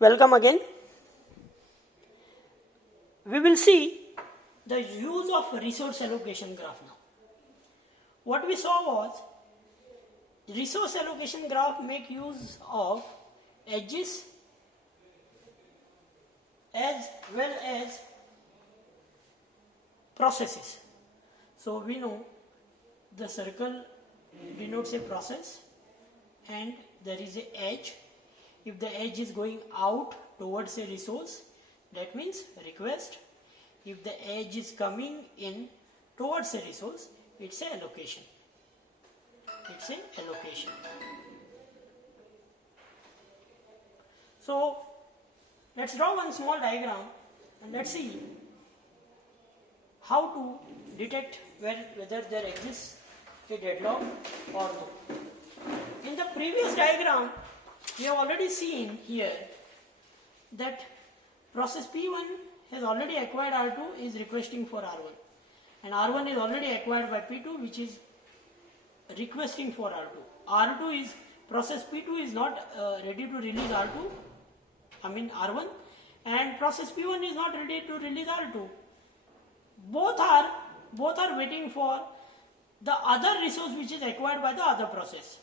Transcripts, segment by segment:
Welcome again. We will see the use of resource allocation graph now. What we saw was resource allocation graph make use of edges as well as processes. So we know the circle denotes a process and there is a edge. If the edge is going out towards a resource, that means request. If the edge is coming in towards a resource, it's a allocation. It's a allocation. So let's draw one small diagram and let's see how to detect whether there exists a deadlock or no. In the previous diagram, we have already seen here that process P1 has already acquired R2, is requesting for R1, and R1 is already acquired by P2, which is requesting for R2. R2 is process P2 is not ready to release R1, and process P1 is not ready to release R2. Both are waiting for the other resource which is acquired by the other process.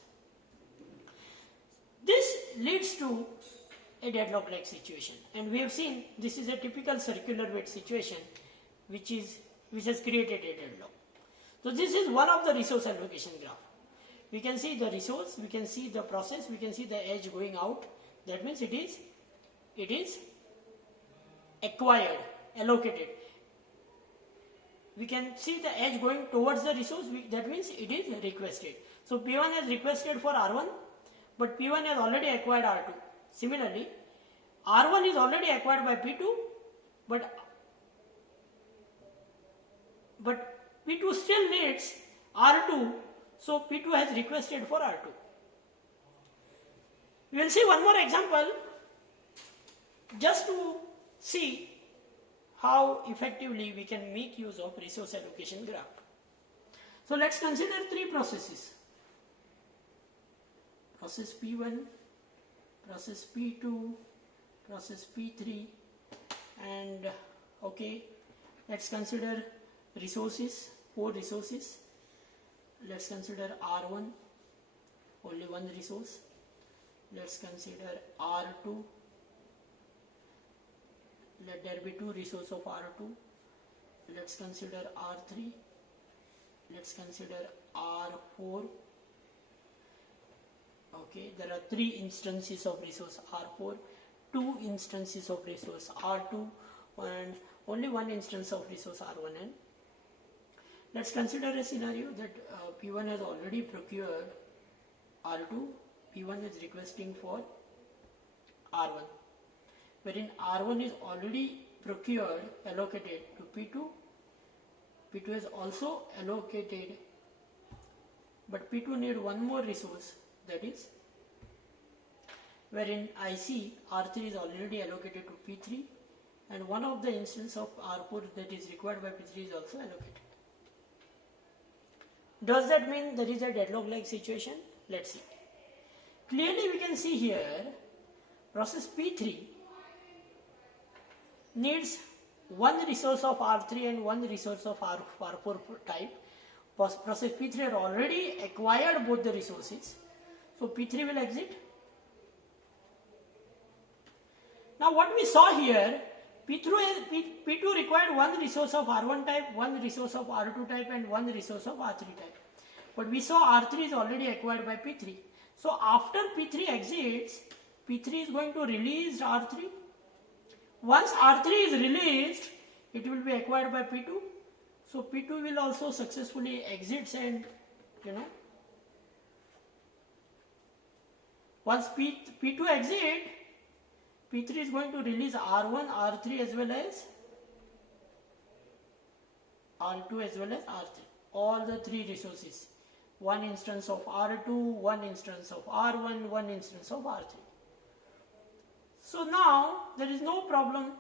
This leads to a deadlock-like situation, and we have seen this is a typical circular wait situation which has created a deadlock. So this is one of the resource allocation graph. We can see the resource, we can see the process, we can see the edge going out. That means it is acquired, allocated. We can see the edge going towards the resource, that means it is requested. So P1 has requested for R1, but P1 has already acquired R2. Similarly, R1 is already acquired by P2, but P2 still needs R2, so P2 has requested for R2. We will see one more example just to see how effectively we can make use of resource allocation graph. So let's consider three processes. Process P1, process P2, process P3, and let's consider resources, 4 resources. Let's consider R1, only one resource. Let's consider R2, let there be 2 resources of R2. Let's consider R3, let's consider R4. There are 3 instances of resource R4, 2 instances of resource R2, and only 1 instance of resource R1n. Let's consider a scenario that P1 has already procured R2, P1 is requesting for R1, wherein R1 is already procured, allocated to P2, P2 is also allocated, but P2 need one more resource, that is, wherein I see R3 is already allocated to P3 and one of the instance of R4 that is required by P3 is also allocated. Does that mean there is a deadlock-like situation? Let's see. Clearly we can see here process P3 needs one resource of R3 and one resource of R4 type. Process P3 had already acquired both the resources. So P3 will exit. Now what we saw here, P2 required one resource of R1 type, one resource of R2 type and one resource of R3 type. But we saw R3 is already acquired by P3. So after P3 exits, P3 is going to release R3. Once R3 is released, it will be acquired by P2. So P2 will also successfully exit and once P2 exit, P3 is going to release R1, R3 as well as R2 as well as R3. All the 3 resources. One instance of R2, one instance of R1, one instance of R3. So now there is no problem.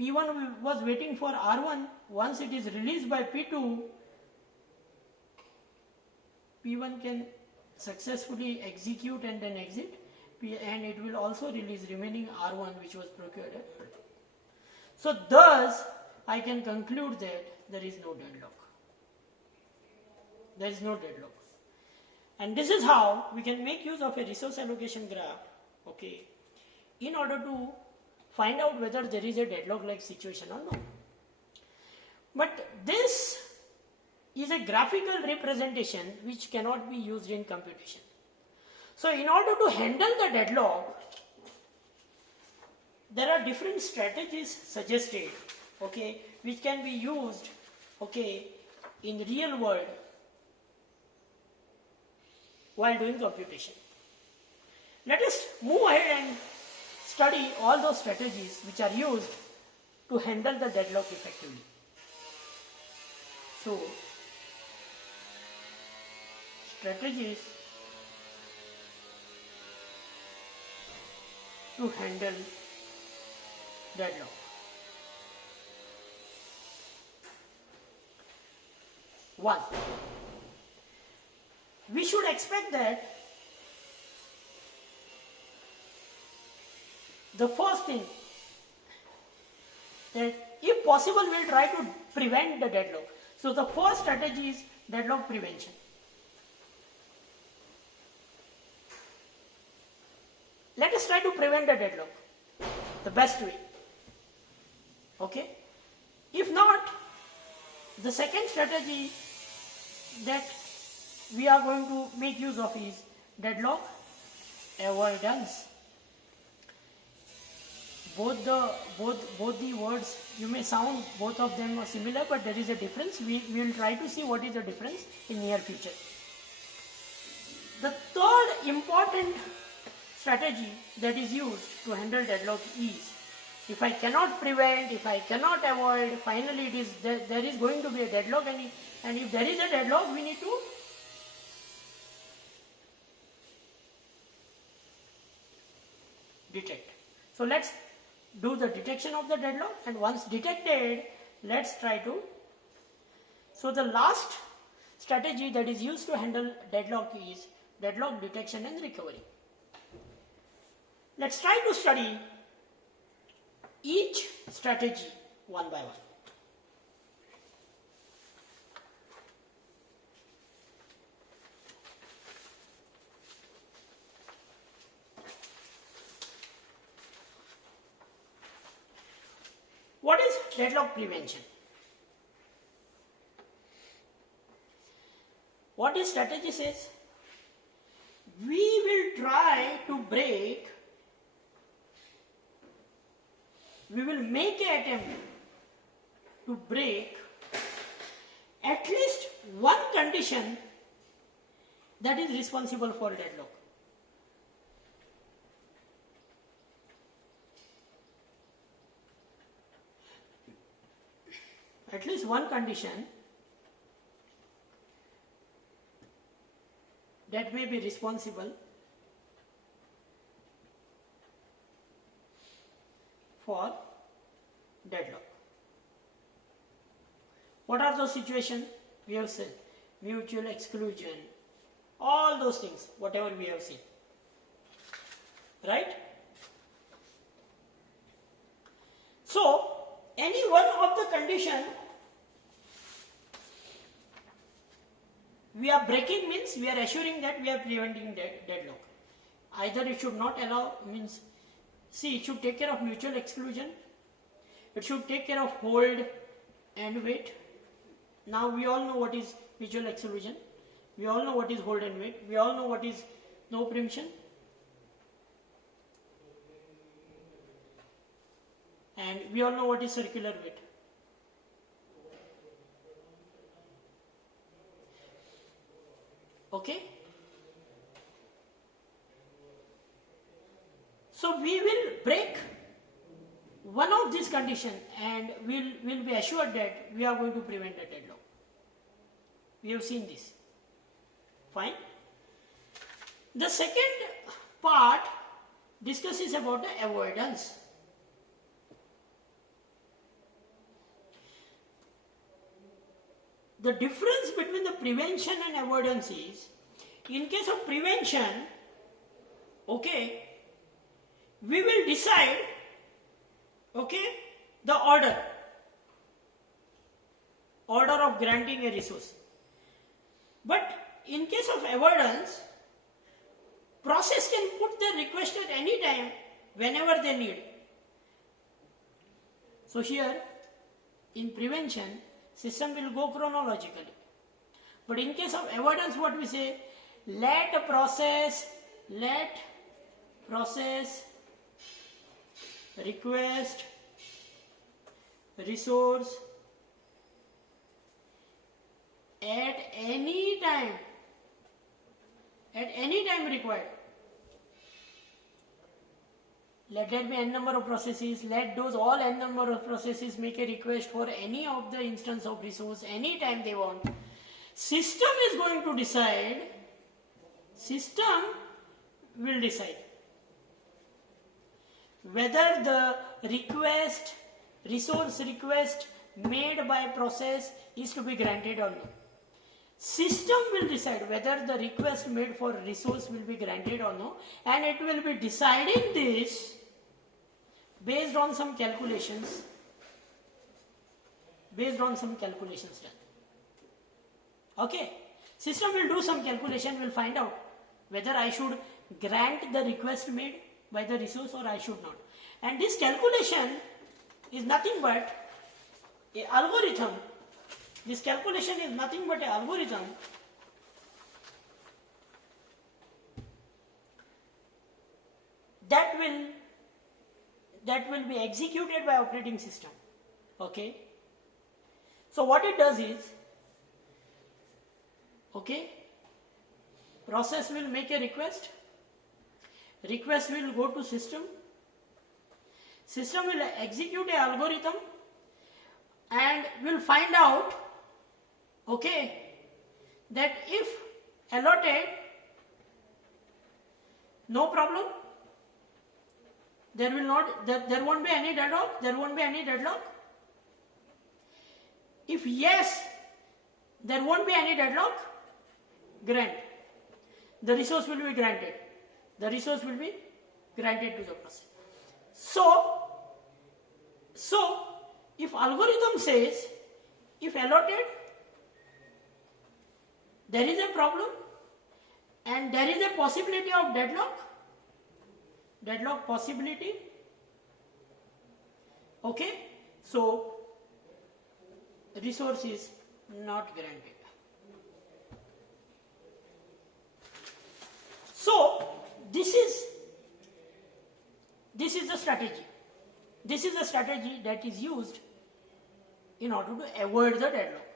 P1 was waiting for R1. Once it is released by P2, P1 can successfully execute and then exit, and it will also release remaining R1 which was procured at P2. So thus I can conclude that there is no deadlock. There is no deadlock. And this is how we can make use of a resource allocation graph, okay, in order to find out whether there is a deadlock like situation or not. But this is a graphical representation which cannot be used in computation. So in order to handle the deadlock, there are different strategies suggested, okay, which can be used, okay, in real world while doing computation. Let us move ahead and study all those strategies which are used to handle the deadlock effectively. So, strategies to handle deadlock. One, we should expect that the first thing, that if possible we will try to prevent the deadlock. So the first strategy is deadlock prevention. Let us try to prevent the deadlock the best way. Okay? If not, the second strategy that we are going to make use of is deadlock avoidance. Both the words, you may sound both of them are similar, but there is a difference. We will try to see what is the difference in near future. The third important strategy that is used to handle deadlock is, if I cannot prevent, if I cannot avoid, finally it is there is going to be a deadlock, and if there is a deadlock, we need to detect. So let's do the detection of the deadlock, and once detected, let's try to. So the last strategy that is used to handle deadlock is deadlock detection and recovery. Let's try to study each strategy one by one. What is deadlock prevention? What this strategy says? We will try to break, we will make an attempt to break at least one condition that is responsible for deadlock. At least one condition that may be responsible for deadlock. What are those situations? We have said mutual exclusion, all those things, whatever we have seen. Right? So, any one of the condition we are breaking means we are assuring that we are preventing deadlock. Either it should not allow, means, see, it should take care of mutual exclusion, it should take care of hold and wait. Now we all know what is mutual exclusion, we all know what is hold and wait, we all know what is no preemption, and we all know what is circular wait. Okay? So we will break one of these conditions and we'll be assured that we are going to prevent the deadlock. We have seen this. Fine. The second part discusses about the avoidance. The difference between the prevention and avoidance is, in case of prevention, okay, we will decide, okay, the order of granting a resource. But in case of avoidance, process can put the request at any time whenever they need. So here in prevention, system will go chronologically. But in case of avoidance, what we say, let process request resource at any time required. Let there be n number of processes, let those all n number of processes make a request for any of the instance of resource anytime they want. System is going to decide, system will decide whether the resource request made by process is to be granted or not. System will decide whether the request made for resource will be granted or no, and it will be deciding this based on some calculations done. Okay, system will do some calculation, will find out whether I should grant the request made by the resource or I should not. And this calculation is nothing but an algorithm. This calculation is nothing but an algorithm that will be executed by operating system. Okay. So what it does is, okay, process will make a request will go to system will execute an algorithm and will find out, okay, that if allotted, no problem, there won't be any deadlock. If yes, there won't be any deadlock, grant. The resource will be granted. The resource will be granted to the process. So if algorithm says, if allotted, there is a problem and there is a possibility of deadlock possibility, okay, so resource is not granted. So this is the strategy. This is the strategy that is used in order to avoid the deadlock.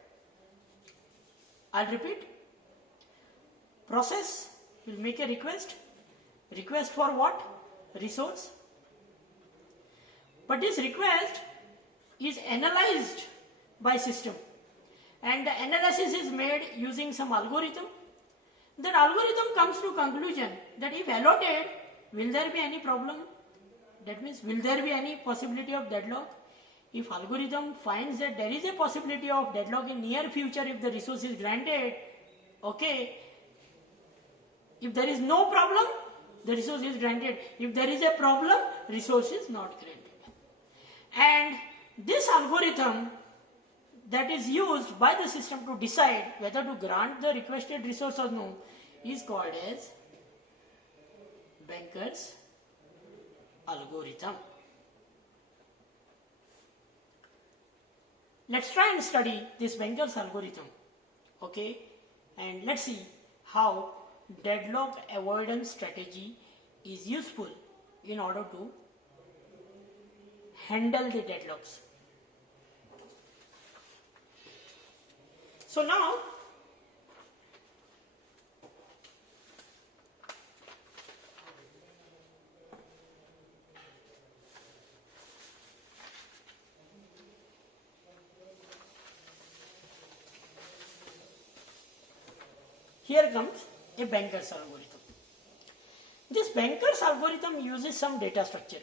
I'll repeat. Process will make a request. Request for what? Resource. But this request is analyzed by system. And the analysis is made using some algorithm. That algorithm comes to conclusion that if allotted, will there be any problem? That means, will there be any possibility of deadlock? If algorithm finds that there is a possibility of deadlock in near future if the resource is granted, okay, if there is no problem, the resource is granted. If there is a problem, resource is not granted. And this algorithm that is used by the system to decide whether to grant the requested resource or no is called as Banker's algorithm. Let's try and study this Banker's algorithm, okay, and let's see how deadlock avoidance strategy is useful in order to handle the deadlocks. So now, here comes a Banker's algorithm. This Banker's algorithm uses some data structure.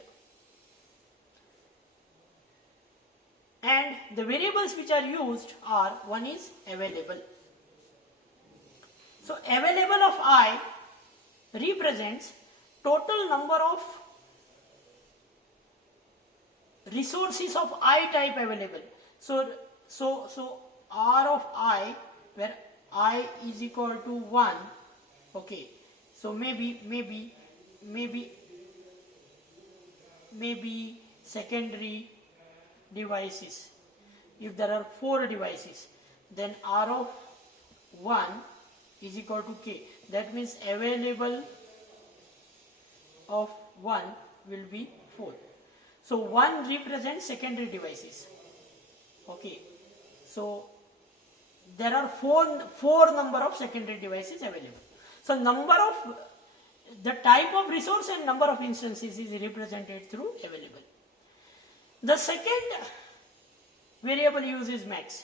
And the variables which are used are, one is available. So available of I represents total number of resources of I type available. So R of I, where I is equal to 1, okay, so maybe secondary devices. If there are 4 devices, then R of 1 is equal to K. That means available of 1 will be 4. So 1 represents secondary devices. Okay. So there are four number of secondary devices available. So number of the type of resource and number of instances is represented through available. The second variable used is max.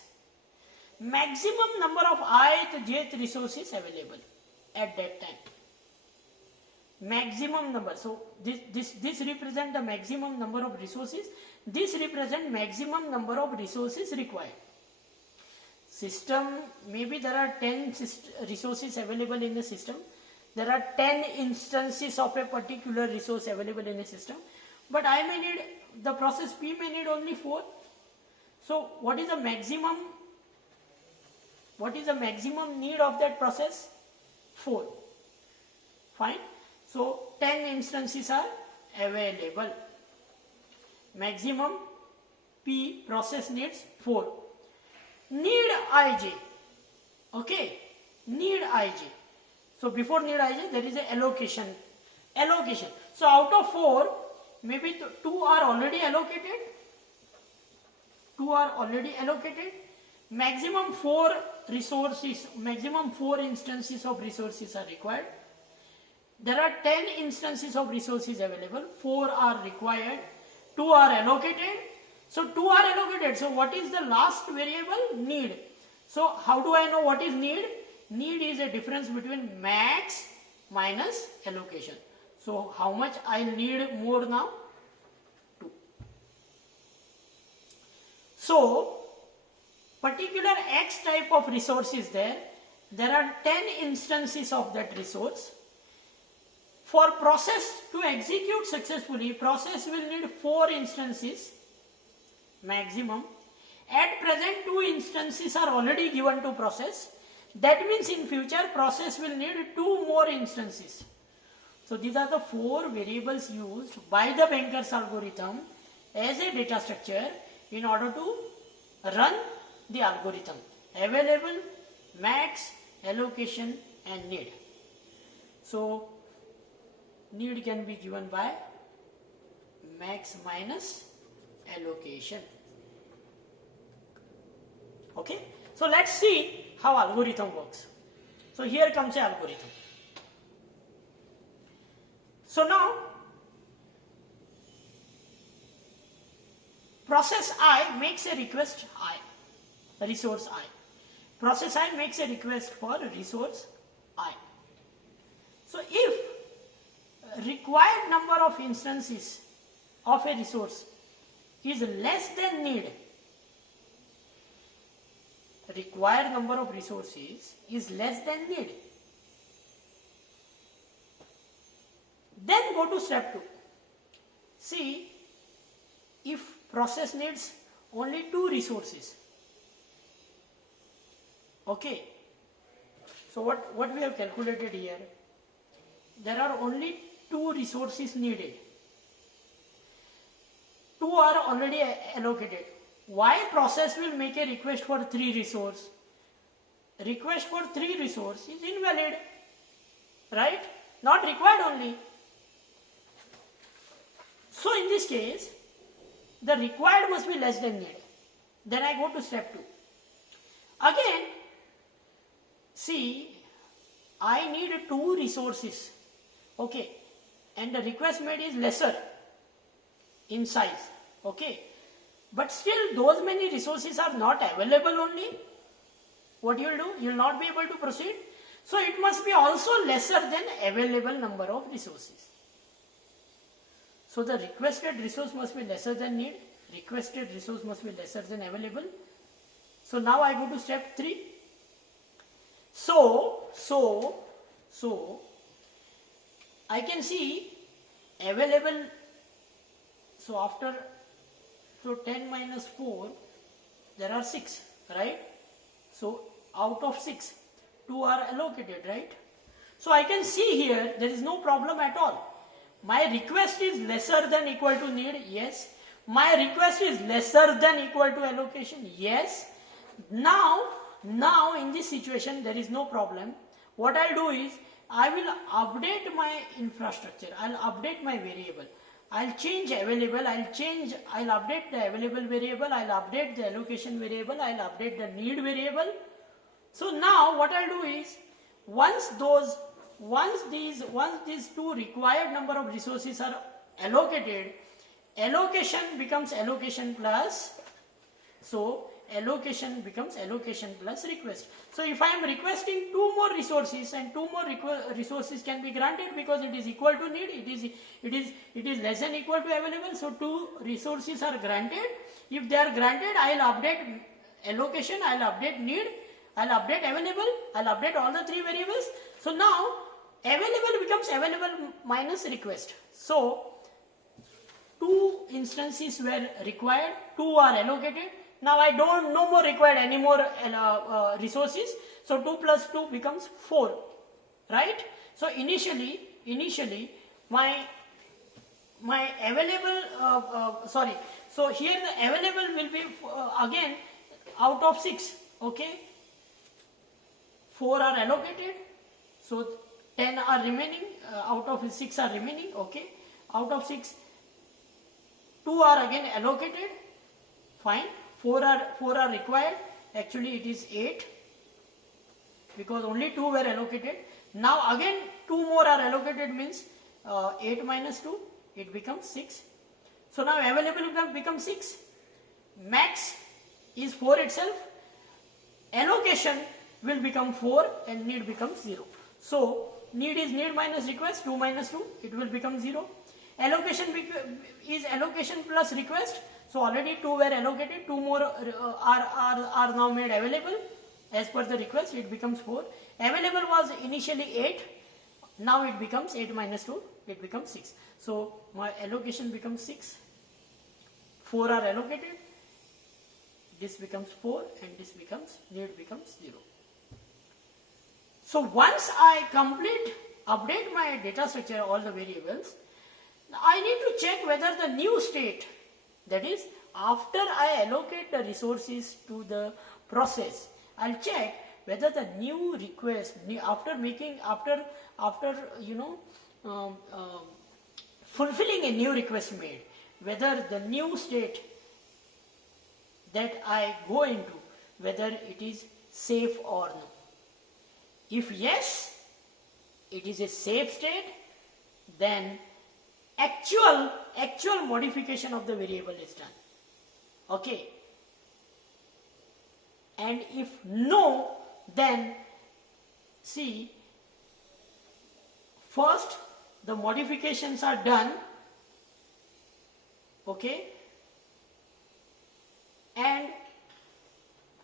Maximum number of ith, jth resources available at that time. Maximum number. So this represent the maximum number of resources. This represent maximum number of resources required. System, maybe there are 10 resources available in the system. There are 10 instances of a particular resource available in a system. But I may need, the process P may need only 4. So what is the maximum? What is the maximum need of that process? 4. Fine. So 10 instances are available. Maximum P process needs 4. Need Ij. Okay. Need Ij. So before need Ij there is a allocation. So out of 4, maybe 2 are already allocated. 2 are already allocated. Maximum 4 resources, maximum 4 instances of resources are required. There are 10 instances of resources available. 4 are required. 2 are allocated. So 2 are allocated. So what is the last variable? Need. So how do I know what is need? Need is a difference between max minus allocation. So how much I need more now? 2. So particular X type of resource is there. There are 10 instances of that resource. For process to execute successfully, process will need 4 instances maximum. At present 2 instances are already given to process. That means in future process will need 2 more instances. So these are the 4 variables used by the Banker's algorithm as a data structure in order to run the algorithm. Available, max, allocation and need. So need can be given by max minus allocation. Okay. So let's see how algorithm works. So here comes the algorithm. So now process I makes a request I, resource I. Process I makes a request for resource I. So if required number of instances of a resource is less than need, required number of resources is less than need, then go to step 2. See, if process needs only 2 resources, okay, so what we have calculated here, there are only 2 resources needed. 2 are already allocated. Why process will make a request for 3 resource? Request for 3 resource is invalid, right? Not required only. So in this case, the required must be less than need. Then I go to step 2. Again, see, I need 2 resources, okay, and the request made is lesser in size, okay, but still those many resources are not available only. What you will do? You will not be able to proceed. So it must be also lesser than available number of resources. So the requested resource must be lesser than need. Requested resource must be lesser than available. So now I go to step 3. So I can see available, so after, so 10 minus 4, there are 6, right? So out of 6, 2 are allocated, right? So I can see here there is no problem at all. My request is lesser than equal to need, yes. My request is lesser than equal to allocation, yes. Now in this situation there is no problem. What I'll do is, I will update my infrastructure, I'll update my variable, I'll change available, I'll update the available variable, I'll update the allocation variable, I'll update the need variable. So now what I'll do is, once these two required number of resources are allocated, allocation becomes allocation plus, so allocation becomes allocation plus request. So if I am requesting 2 more resources, and 2 more resources can be granted because it is equal to need, it is less than equal to available, so 2 resources are granted. If they are granted, I will update allocation, I will update need, I will update available, I will update all the 3 variables. So now available becomes available minus request. So 2 instances were required, 2 are allocated. Now I don't no more required any more resources. So 2 plus 2 becomes 4, right? So initially my available so here the available will be again out of 6, okay? 4 are allocated, so 10 are remaining, out of 6 are remaining, okay? Out of 6, 2 are again allocated, fine. 4 are required, actually it is 8, because only 2 were allocated. Now again 2 more are allocated, means 8 minus 2, it becomes 6. So now available becomes 6, max is 4 itself, allocation will become 4 and need becomes 0. So need is need minus request, 2 minus 2, it will become 0. Allocation is allocation plus request, so already 2 were allocated, 2 more are now made available as per the request, it becomes 4. Available was initially 8, now it becomes 8 minus 2, it becomes 6. So my allocation becomes 6, 4 are allocated, this becomes 4 and this becomes, need becomes 0. So once I update my data structure, all the variables, I need to check whether the new state, that is after I allocate the resources to the process, I'll check whether the new request, after fulfilling a new request made, whether the new state that I go into, whether it is safe or no. If yes, it is a safe state, then actual modification of the variable is done, okay? And if no, then see, first the modifications are done, okay, and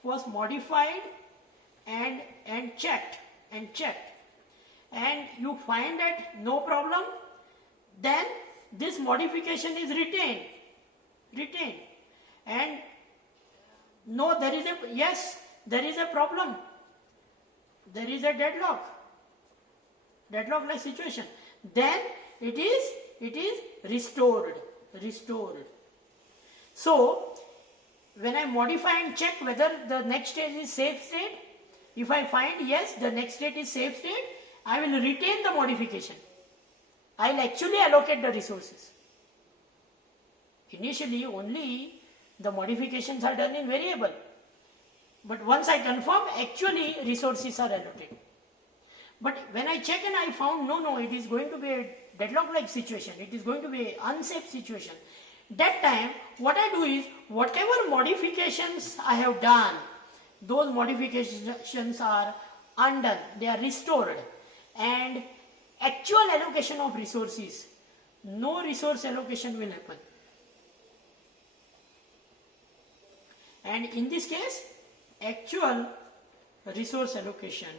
was modified and checked, and you find that no problem, then this modification is retained, and no, there is a problem, there is a deadlock like situation, then it is restored. So when I modify and check whether the next state is safe state, if I find yes, the next state is safe state, I will retain the modification. I will actually allocate the resources. Initially only the modifications are done in variable, but once I confirm, actually resources are allocated. But when I check and I found no, it is going to be a deadlock like situation, it is going to be an unsafe situation, that time what I do is, whatever modifications I have done, those modifications are undone, they are restored, and actual allocation of resources, no resource allocation will happen. And in this case, actual resource allocation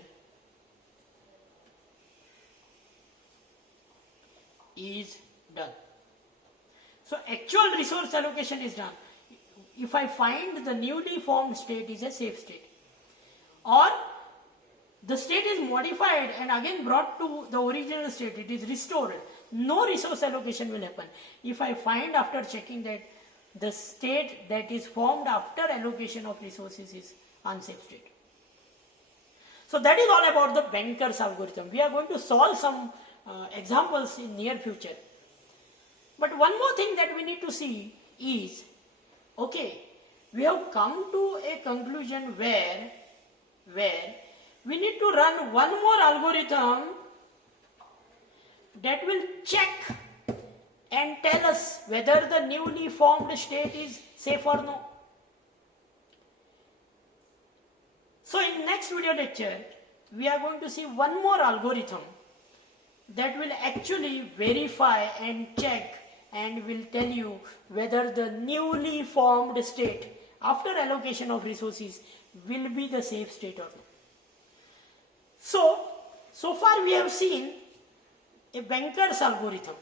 is done. So actual resource allocation is done. If I find the newly formed state is a safe state, or the state is modified and again brought to the original state, it is restored, no resource allocation will happen. If I find after checking that the state that is formed after allocation of resources is unsafe state. So that is all about the Banker's algorithm. We are going to solve some examples in near future. But one more thing that we need to see is, okay, we have come to a conclusion where we need to run one more algorithm that will check and tell us whether the newly formed state is safe or no. So in next video lecture, we are going to see one more algorithm that will actually verify and check and will tell you whether the newly formed state after allocation of resources will be the safe state or not. So far we have seen a Banker's algorithm.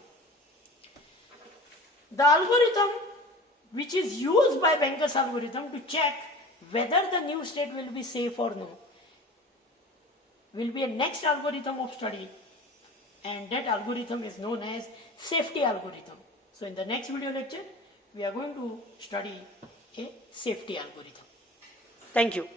The algorithm which is used by Banker's algorithm to check whether the new state will be safe or no will be a next algorithm of study, and that algorithm is known as safety algorithm. So in the next video lecture, we are going to study a safety algorithm. Thank you.